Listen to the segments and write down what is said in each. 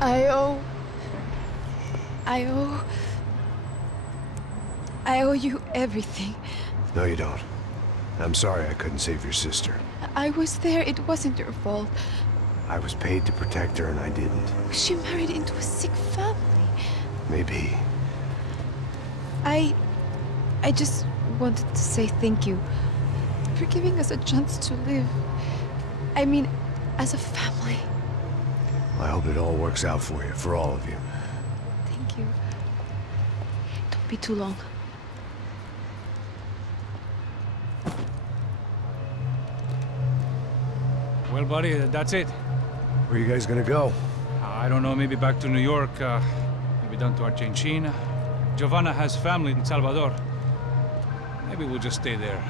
I owe... I owe... I owe you everything. No, you don't. I'm sorry I couldn't save your sister. I was there. It wasn't your fault. I was paid to protect her and I didn't. She married into a sick family. Maybe. I just wanted to say thank you for giving us a chance to live. I mean, as a family. I hope it all works out for you, for all of you. Thank you. Don't be too long. Well, buddy, that's it. Where are you guys gonna go? I don't know, maybe back to New York, maybe down to Argentina. Giovanna has family in Salvador. Maybe we'll just stay there.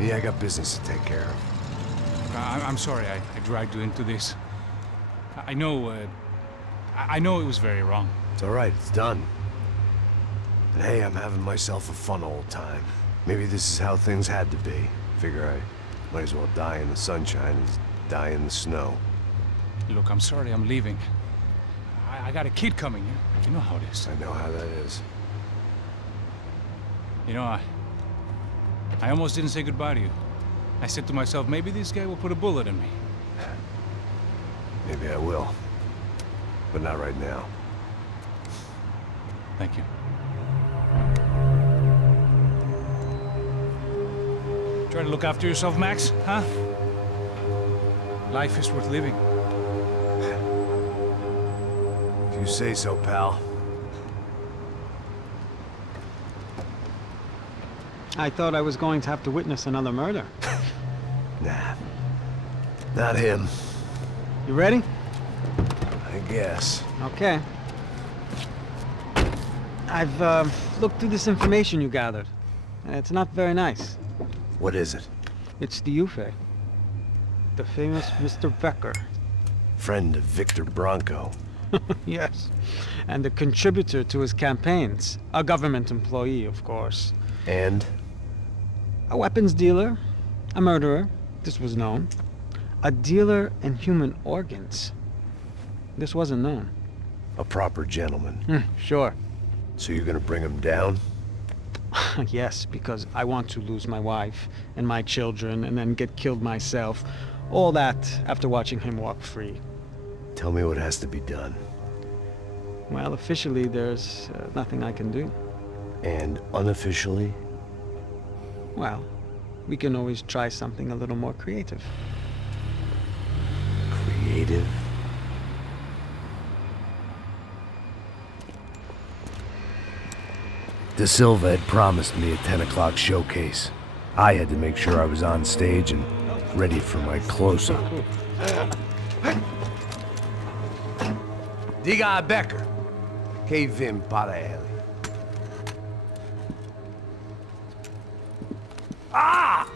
Yeah, I got business to take care of. I'm sorry I dragged you into this. I know it was very wrong. It's all right, it's done. And hey, I'm having myself a fun old time. Maybe this is how things had to be. Figure I might as well die in the sunshine as die in the snow. Look, I'm sorry I'm leaving. I got a kid coming, you know how it is. I know how that is. You know, I almost didn't say goodbye to you. I said to myself, maybe this guy will put a bullet in me. Maybe I will. But not right now. Thank you. Try to look after yourself, Max, huh? Life is worth living. If you say so, pal. I thought I was going to have to witness another murder. Nah. Not him. You ready? I guess. Okay. I've looked through this information you gathered, and it's not very nice. What is it? It's the Ufe. The famous Mr. Becker. Friend of Victor Branco. Yes. And a contributor to his campaigns. A government employee, of course. And? A weapons dealer. A murderer. This was known. A dealer in human organs. This wasn't known. A proper gentleman. Sure. So you're gonna bring him down? Yes, because I want to lose my wife and my children and then get killed myself. All that after watching him walk free. Tell me what has to be done. Well, officially, there's nothing I can do. And unofficially? Well, we can always try something a little more creative. Creative? De Silva had promised me a 10 o'clock showcase. I had to make sure I was on stage and ready for my close-up. Diga a Becker. Que vim para ele. Ah!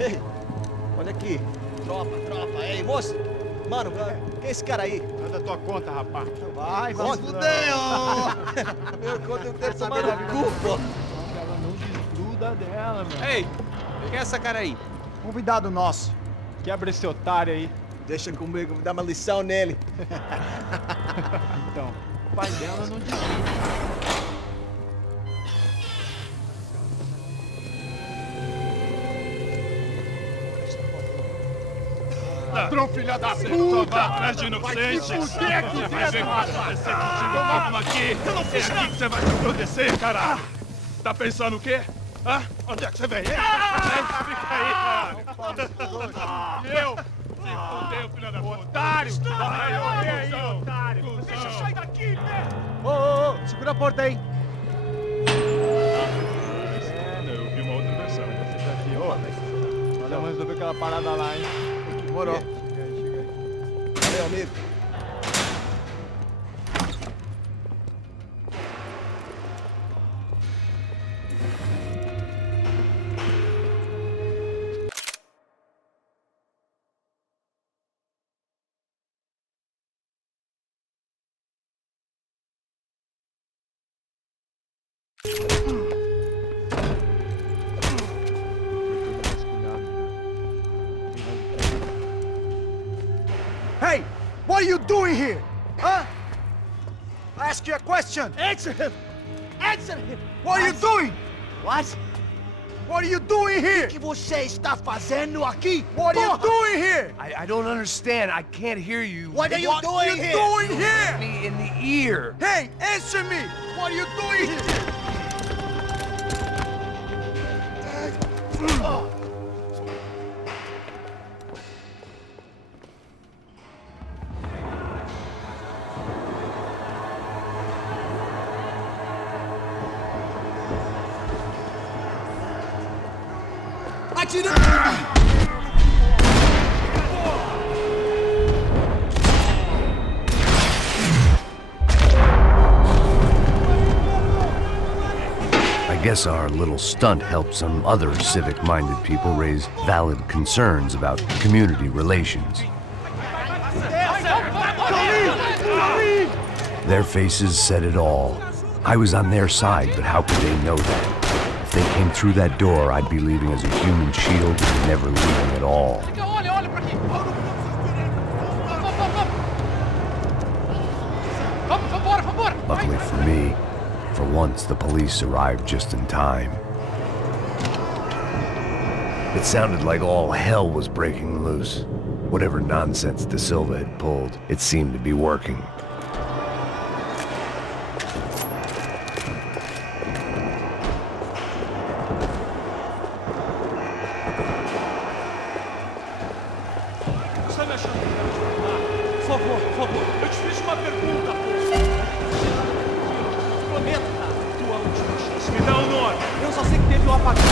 Ei, olha aqui. Tropa. Ei, moço. Mano, quem é esse cara aí? Manda tua conta, rapaz. Vai, se fudeu! Meu conta eu quero saber da cu, pô. Ela não desgruda dela, meu. Ei, quem é essa cara aí? Convidado nosso. Quebra esse otário aí. Deixa comigo, vou dar uma lição nele. Então, o pai dela não desgruda. Ladrão, filha da puta! Vai atrás de inocente! Por que aqui dentro? Vai ver o que vai acontecer contigo! Vamos aqui! Eu não fiz nada! Que você vai te proteger, caralho! Tá pensando o quê? Hã? Onde é que você vem? Fica aí, caralho! E eu? Se fudeu, filha da puta! Otário! Vai, aí, otário! Deixa eu sair daqui, né? Ô, segura a porta aí. Eu vi uma outra versão. Você tá aqui, ó. Vamos resolver aquela parada lá, hein? Demorou. Chega aí. Valeu, amigo. Hey! What are you doing here? Huh? I ask you a question! Answer him! Answer him! What are you doing? What? What are you doing here? O que você está fazendo aqui? What are you doing here? I don't understand. I can't hear you. What are you doing here? What are you doing here? Me in the ear. Hey, answer me! What are you doing here? I guess our little stunt helped some other civic-minded people raise valid concerns about community relations. Their faces said it all. I was on their side, but how could they know that? If they came through that door, I'd be leaving as a human shield and never leaving at all. Luckily for me, for once the police arrived just in time. It sounded like all hell was breaking loose. Whatever nonsense De Silva had pulled, it seemed to be working. Por favor, eu te fiz uma pergunta, pô. Prometa tua última chance. Me dá o nome. Eu só sei que teve um apagão.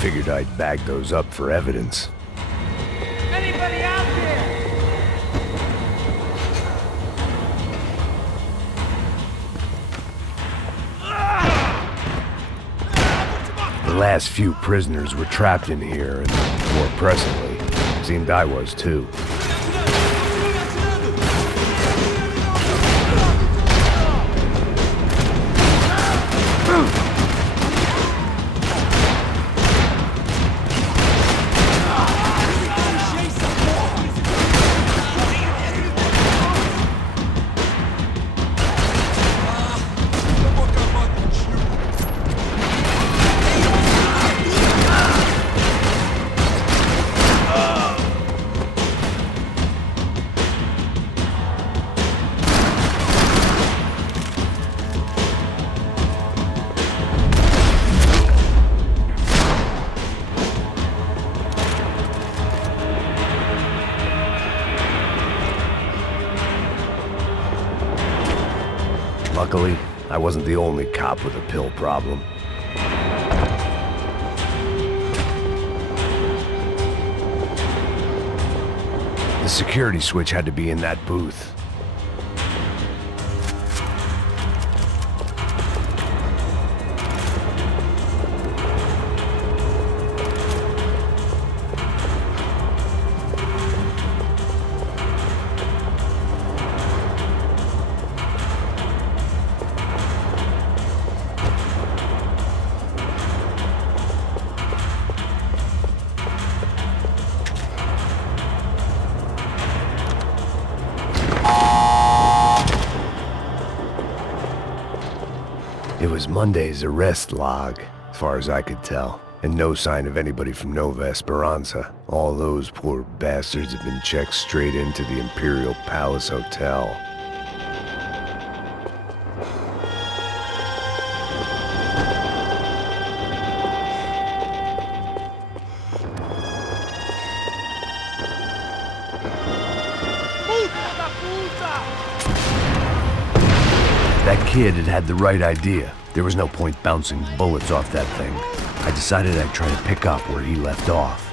Figured I'd bag those up for evidence. Anybody out there? The last few prisoners were trapped in here, and more pressingly, it seemed I was too. Luckily, I wasn't the only cop with a pill problem. The security switch had to be in that booth. It was Monday's arrest log, as far as I could tell. And no sign of anybody from Nova Esperanza. All those poor bastards have been checked straight into the Imperial Palace Hotel. That kid had the right idea. There was no point bouncing bullets off that thing. I decided I'd try to pick up where he left off.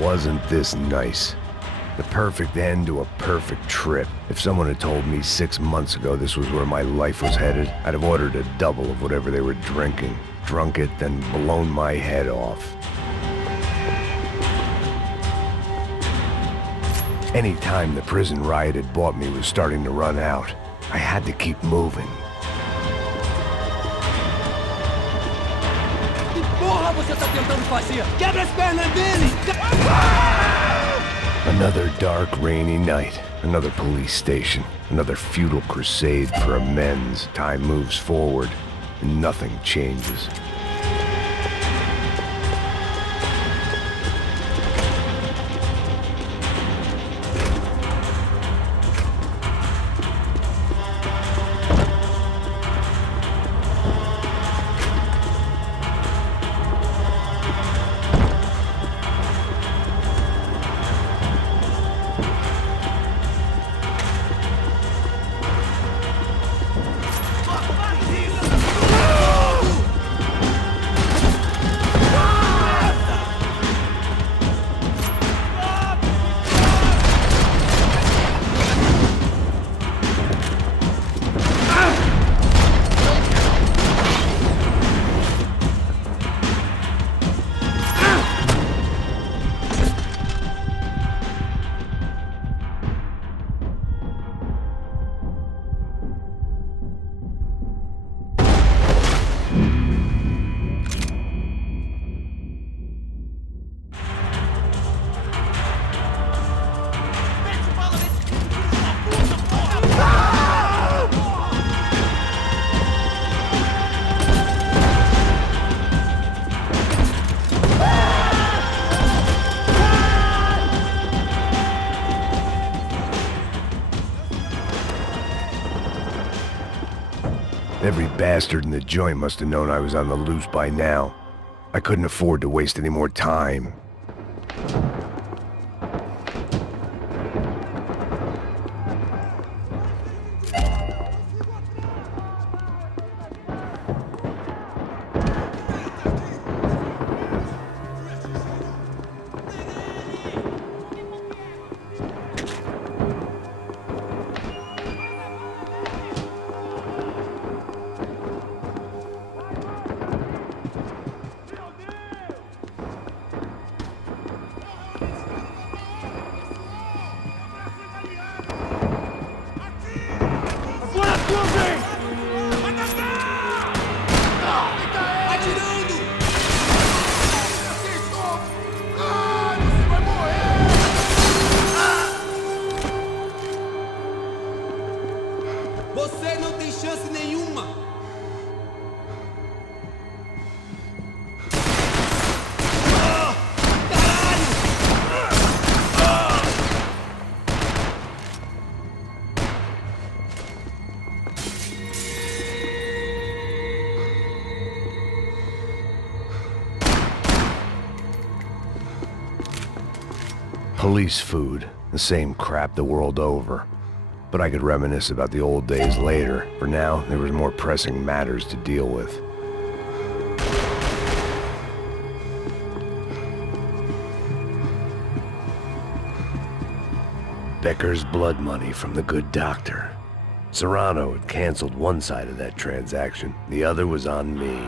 Wasn't this nice? The perfect end to a perfect trip. If someone had told me 6 months ago this was where my life was headed, I'd have ordered a double of whatever they were drinking, drunk it, then blown my head off. Any time the prison riot had bought me was starting to run out. I had to keep moving. Another dark, rainy night. Another police station. Another futile crusade for amends. Time moves forward, and nothing changes. Every bastard in the joint must have known I was on the loose by now. I couldn't afford to waste any more time. Você não tem chance nenhuma! Police food, the same crap the world over. But I could reminisce about the old days later. For now, there was more pressing matters to deal with. Becker's blood money from the good doctor. Serrano had canceled one side of that transaction. The other was on me.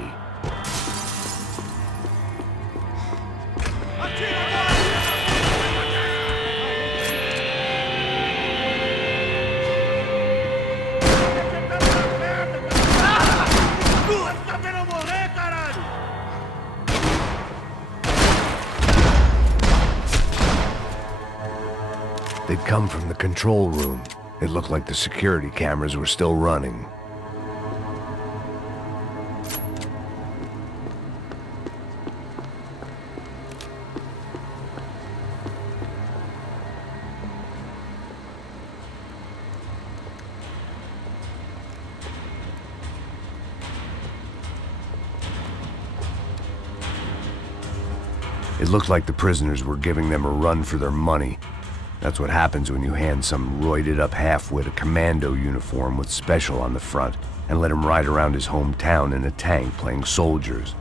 They'd come from the control room. It looked like the security cameras were still running. It looked like the prisoners were giving them a run for their money. That's what happens when you hand some roided-up halfwit a commando uniform with special on the front and let him ride around his hometown in a tank playing soldiers.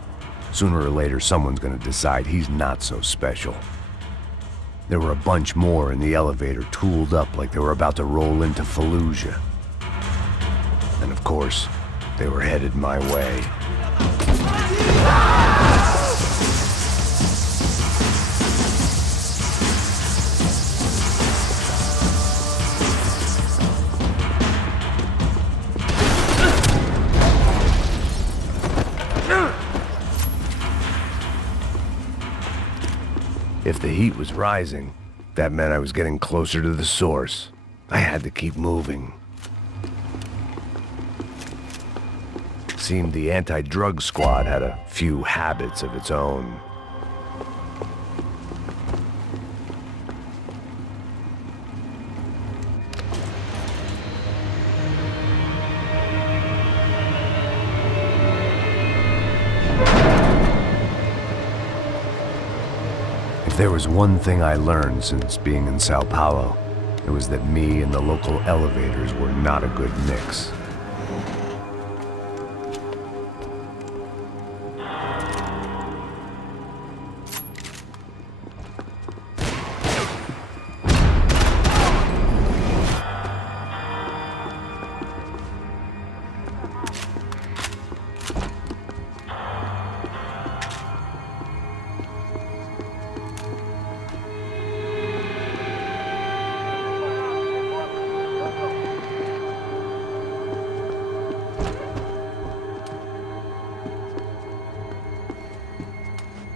Sooner or later, someone's gonna decide he's not so special. There were a bunch more in the elevator, tooled up like they were about to roll into Fallujah. And of course, they were headed my way. If the heat was rising, that meant I was getting closer to the source. I had to keep moving. Seemed the anti-drug squad had a few habits of its own. If there was one thing I learned since being in São Paulo, it was that me and the local elevators were not a good mix.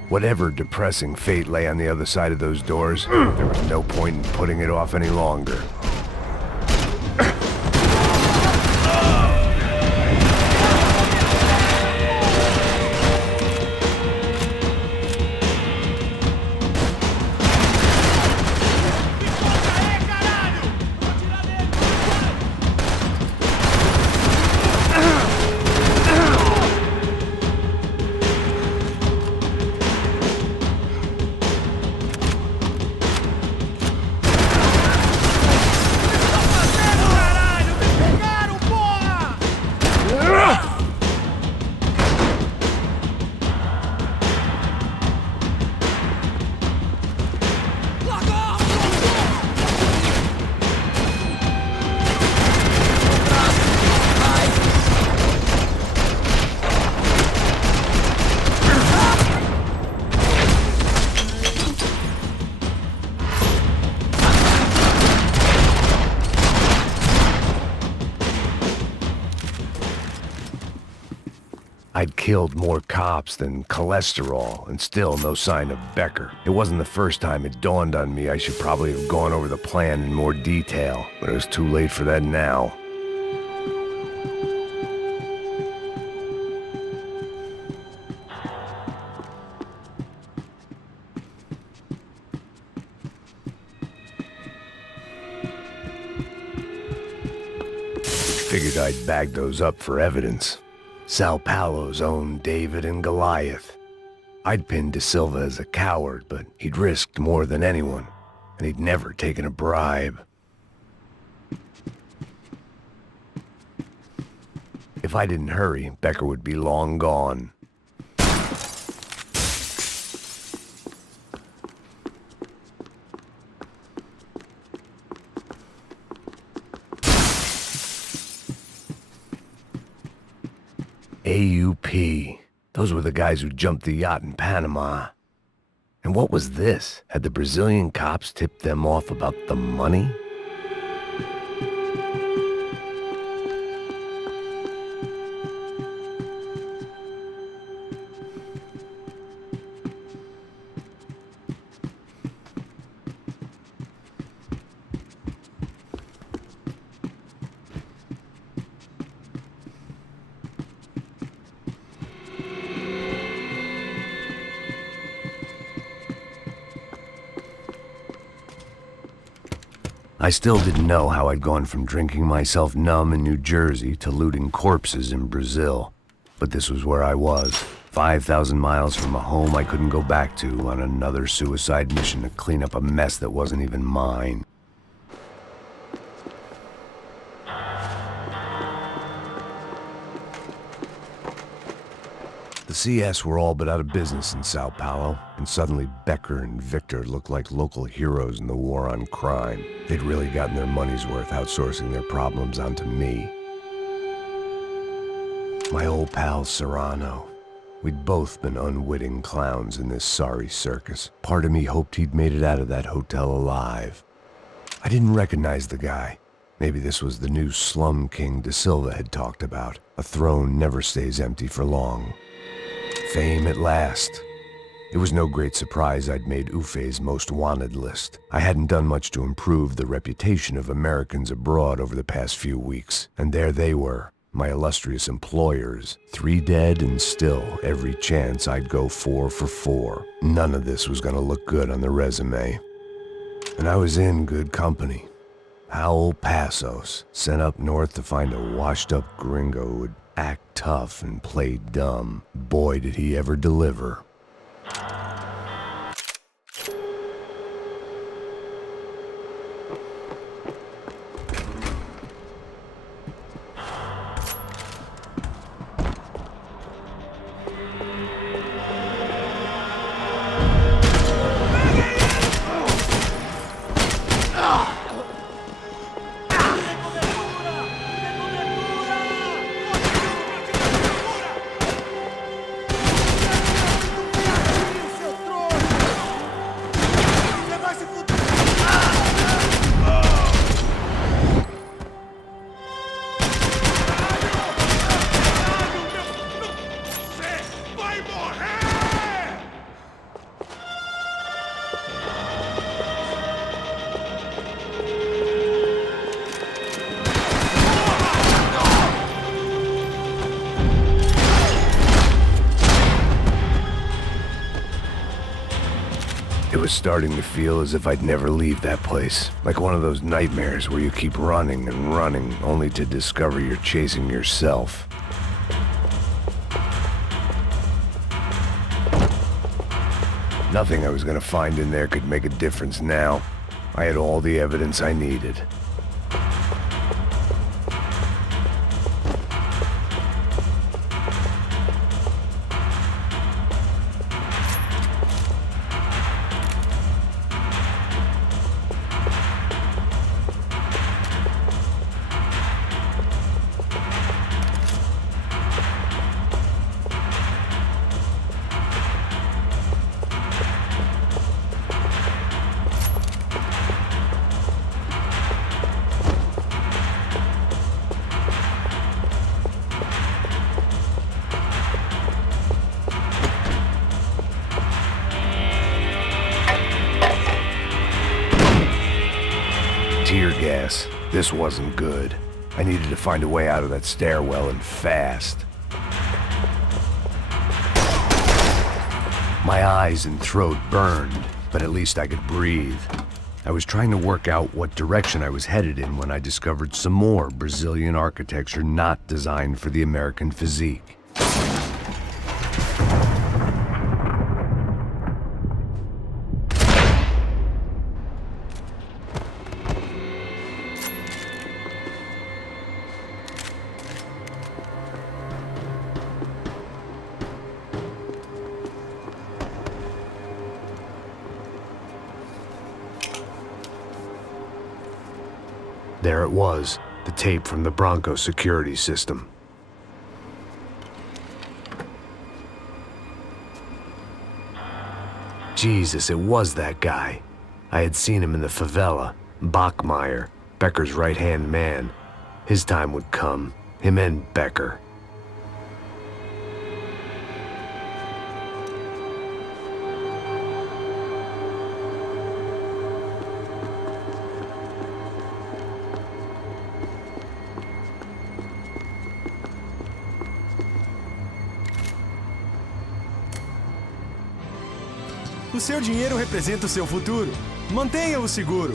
Whatever depressing fate lay on the other side of those doors, there was no point in putting it off any longer. I'd killed more cops than cholesterol, and still no sign of Becker. It wasn't the first time it dawned on me I should probably have gone over the plan in more detail, but it was too late for that now. figured I'd bag those up for evidence. Sao Paulo's own David and Goliath. I'd pinned De Silva as a coward, but he'd risked more than anyone, and he'd never taken a bribe. If I didn't hurry, Becker would be long gone. AUP. Those were the guys who jumped the yacht in Panama. And what was this? Had the Brazilian cops tipped them off about the money? I still didn't know how I'd gone from drinking myself numb in New Jersey to looting corpses in Brazil. But this was where I was, 5,000 miles from a home I couldn't go back to on another suicide mission to clean up a mess that wasn't even mine. The CS were all but out of business in Sao Paulo, and suddenly Becker and Victor looked like local heroes in the war on crime. They'd really gotten their money's worth outsourcing their problems onto me. My old pal Serrano. We'd both been unwitting clowns in this sorry circus. Part of me hoped he'd made it out of that hotel alive. I didn't recognize the guy. Maybe this was the new slum king De Silva had talked about. A throne never stays empty for long. Fame at last. It was no great surprise I'd made Ufe's most wanted list. I hadn't done much to improve the reputation of Americans abroad over the past few weeks, and there they were, my illustrious employers, 3 dead and still every chance I'd go 4 for 4. None of this was gonna look good on the resume. And I was in good company. Howell Passos, sent up north to find a washed-up gringo who would act tough and play dumb. Boy, did he ever deliver. It was starting to feel as if I'd never leave that place. Like one of those nightmares where you keep running and running, only to discover you're chasing yourself. Nothing I was gonna find in there could make a difference now. I had all the evidence I needed. Tear gas. This wasn't good. I needed to find a way out of that stairwell and fast. My eyes and throat burned, but at least I could breathe. I was trying to work out what direction I was headed in when I discovered some more Brazilian architecture not designed for the American physique. There it was, the tape from the Branco security system. Jesus, it was that guy. I had seen him in the favela, Bachmeyer, Becker's right-hand man. His time would come, him and Becker. O seu dinheiro representa o seu futuro. Mantenha-o seguro.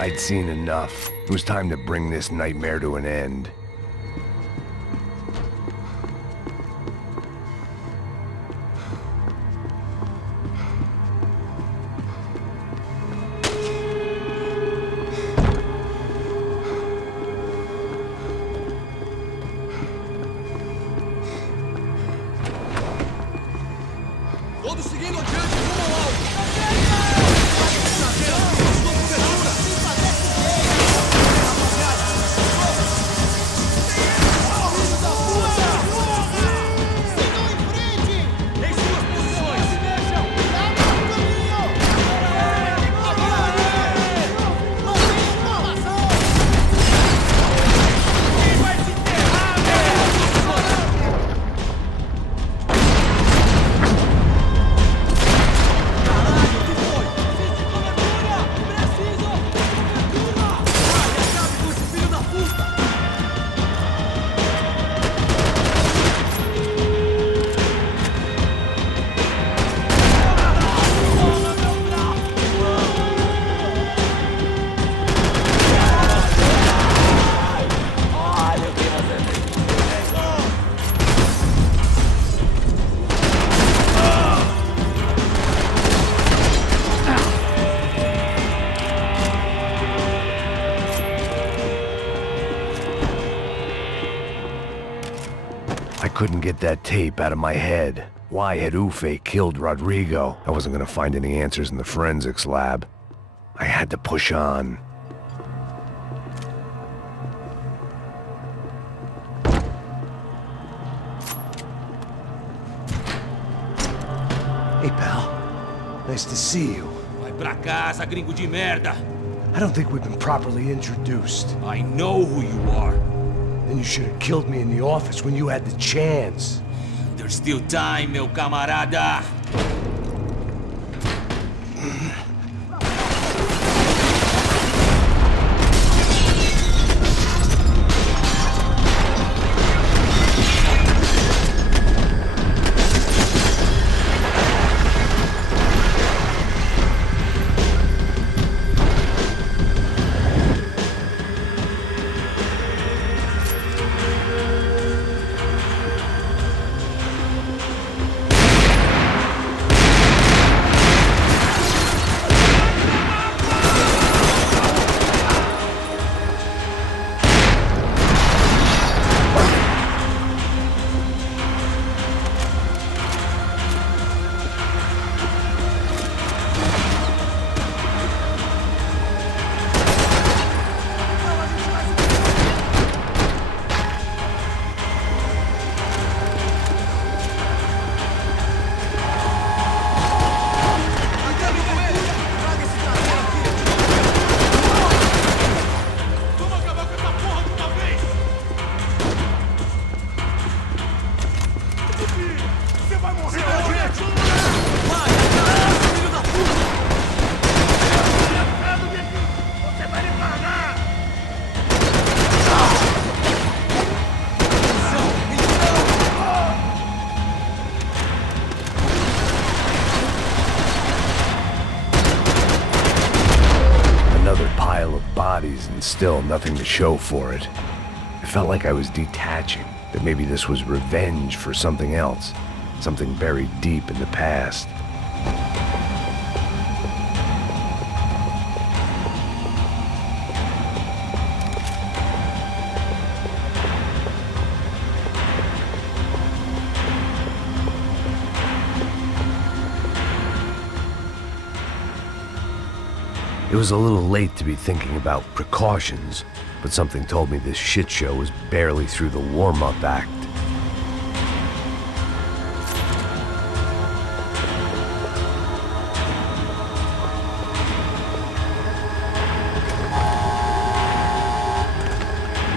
I'd seen enough. It was time to bring this nightmare to an end. Todos seguindo adiante, rumo ao alvo. I couldn't get that tape out of my head. Why had Ufe killed Rodrigo? I wasn't gonna find any answers in the forensics lab. I had to push on. Hey, pal. Nice to see you. Vai pra casa, gringo de merda. I don't think we've been properly introduced. I know who you are. Then you should have killed me in the office when you had the chance. There's still time, meu camarada. still nothing to show for it. It felt like I was detaching, that maybe this was revenge for something else, something buried deep in the past. It was a little late to be thinking about precautions, but something told me this shit show was barely through the warm-up act.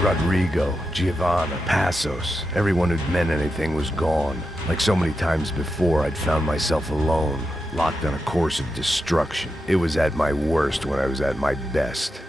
Rodrigo, Giovanna, Passos, everyone who'd meant anything was gone. Like so many times before, I'd found myself alone, locked on a course of destruction. It was at my worst when I was at my best.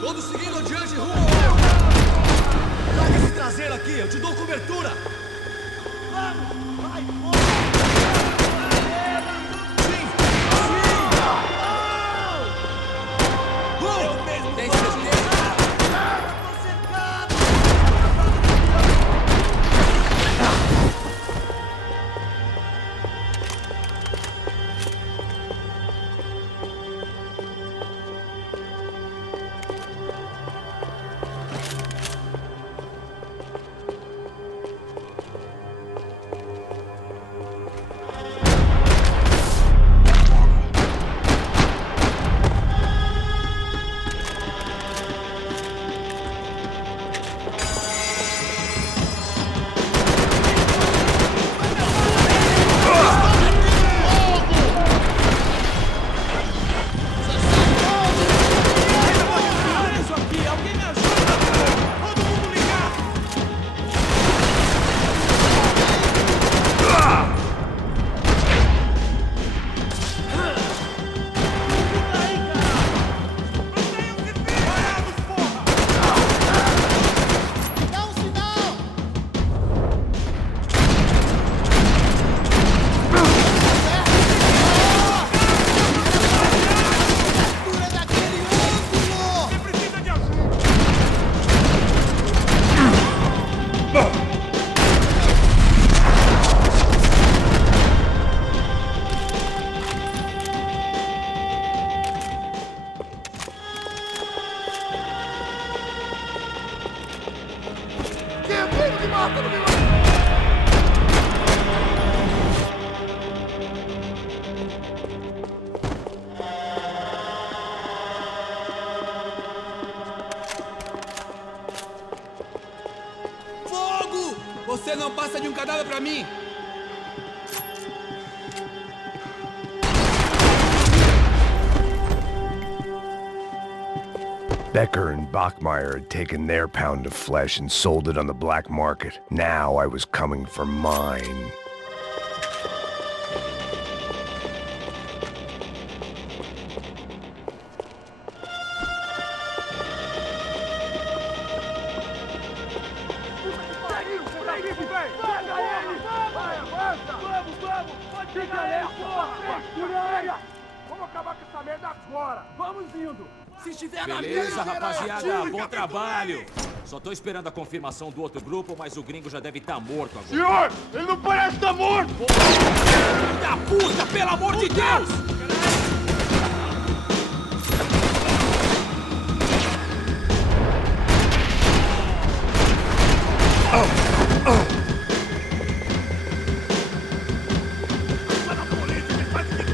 Todos seguindo adiante, rumo ao alto! Traga esse traseiro aqui, eu te dou cobertura! Vamos! Vai, força! Sim! Sim! Eu mesmo! Tem certeza? Tô cercado! Fogo! Você não passa de um cadáver pra mim! Becker and Bachmeyer had taken their pound of flesh and sold it on the black market. Now I was coming for mine. Vamos acabar com essa merda agora! Vamos indo! Se estiver na Beleza, minha, rapaziada, bom trabalho. Só tô esperando a confirmação do outro grupo, mas o gringo já deve estar morto agora. Senhor, ele não parece estar morto! Filho da puta, pelo amor de Deus! Vai na polícia, me faz o que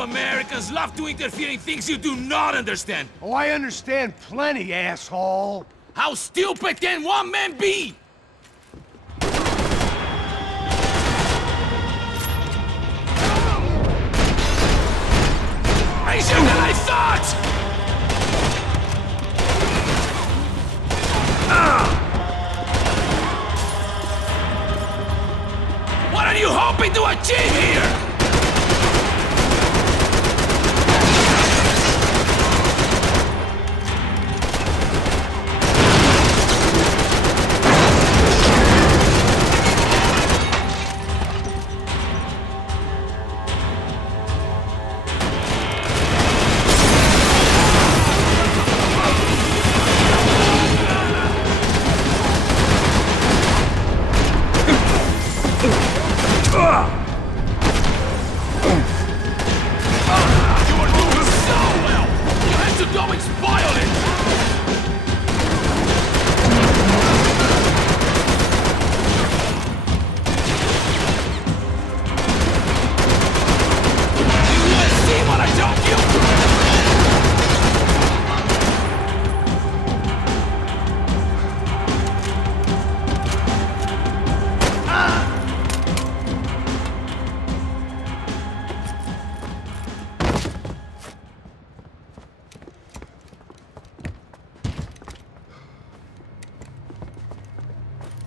Americans love to interfere in things you do not understand. Oh, I understand plenty, asshole. How stupid can one man be? Easier than I thought! What are you hoping to achieve here?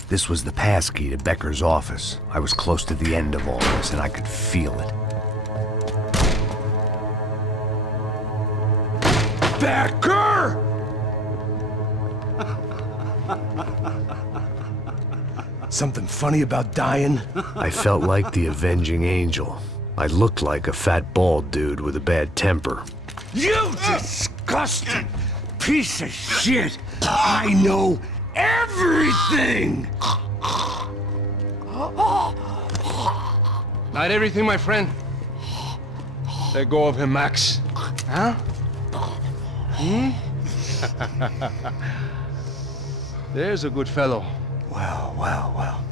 This was the passkey to Becker's office. I was close to the end of all this, and I could feel it. Becker! Something funny about dying? I felt like the avenging angel. I looked like a fat bald dude with a bad temper. You disgusting piece of shit! I know everything! Not everything, my friend. Let go of him, Max. Huh? There's a good fellow. Well.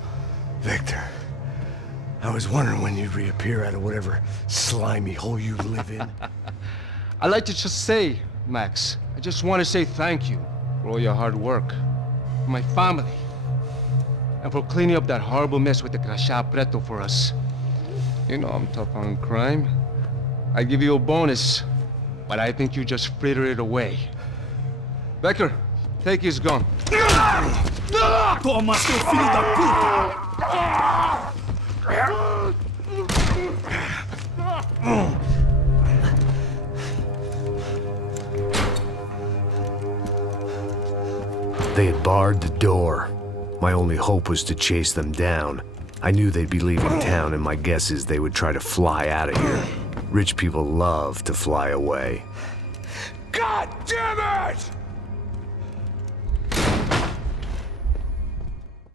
Victor, I was wondering when you'd reappear out of whatever slimy hole you live in. I'd like to just say, Max, I just want to say thank you for all your hard work, for my family, and for cleaning up that horrible mess with the Crachá Preto for us. You know I'm tough on crime. I give you a bonus, but I think you just fritter it away. Becker, take his gun. Toma, seu filho da puta! They had barred the door. My only hope was to chase them down. I knew they'd be leaving town, and my guess is they would try to fly out of here. Rich people love to fly away. God damn it!